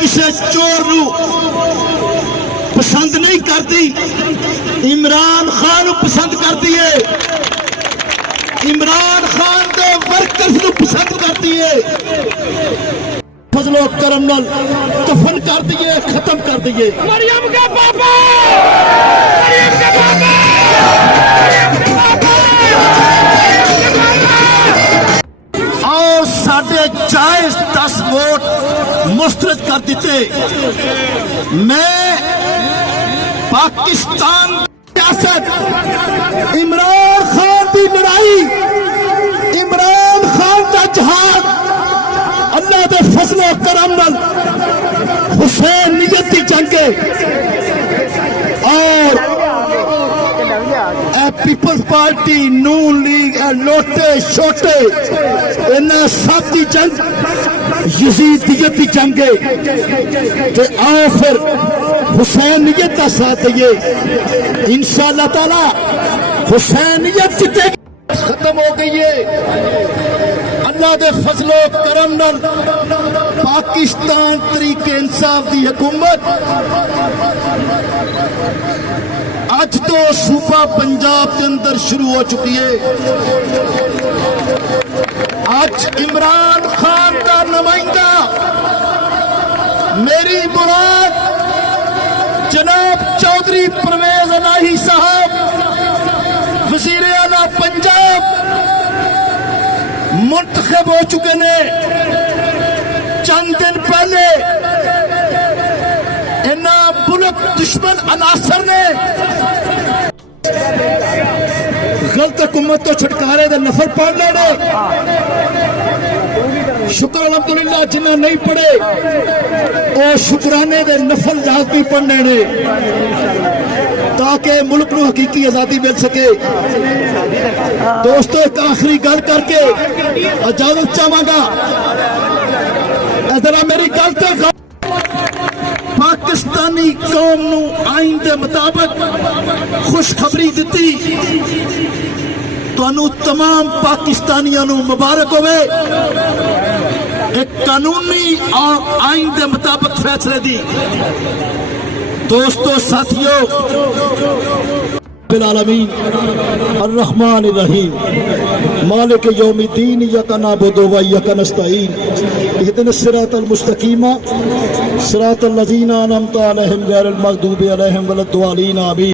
کسی چور نو پسند نہیں کرتی، عمران خان پسند کرتی ہے، عمران خان دے ورکرز نو پسند کرتی ہے، فضل و کرم نال دفن کر دیے، ختم کر دیے۔ مریم کا پاپا، مریم کا پاپا، مریم کا پاپا، مریم کا پاپا۔ اور ساڑھے جائز 10 ووٹ مسترد کر دیتے۔ میں پاکستان سیاست عمران خان دی لڑائی، عمران خان دا جہاد اللہ دے فضل و کرم نال حسین نیت دی جنگ اور پیپلز پارٹی، نون لیگ، لوٹے شوٹے انہاں سب دی جنگ یزیدیت دی جنگ ہے۔ تے آؤ پھر حسینیت کا ساتھ دئیے، انشاءاللہ تعالی حسینیت جتے ختم ہو گئی ہے۔ اللہ دے فضل و کرم نال پاکستان تحریک انصاف دی حکومت آج تو صوبہ پنجاب کے اندر شروع ہو چکی ہے۔ آج عمران خان کا نمائندہ میری مراد جناب چودھری پرویز الہی صاحب وزیر اعلیٰ پنجاب منتخب ہو چکے نے۔ چند دن پہلے انہاں بلک دشمن عناصر نے غلط حکومت تو چھٹکارے دے نفل پڑھ لینے۔ شکر الحمدللہ جنہاں نہیں پڑھے او شکرانے دے نفل لازمی پڑھنے نے تاکہ ملک نو حقیقی آزادی مل سکے۔ دوستو ایک آخری گل کر کے اجازت چاہواں گا، ذرا میری گل تے پاکستانی قوم نو آئین دے مطابق خوشخبری دیتی، تانوں تمام پاکستانیاں نو مبارک ہوئے۔ ایک قانونی اور آئین دے مطابق فیصلے دی۔ دوستو ساتھیو، بالعالمین الرحمن الرحیم مالک یوم الدین ایاک نعبد و ایاک نستعین اهدنا الصراط المستقیم صراط الذین انعمت علیہم غیر المغضوب علیہم ولا الضالین آمین۔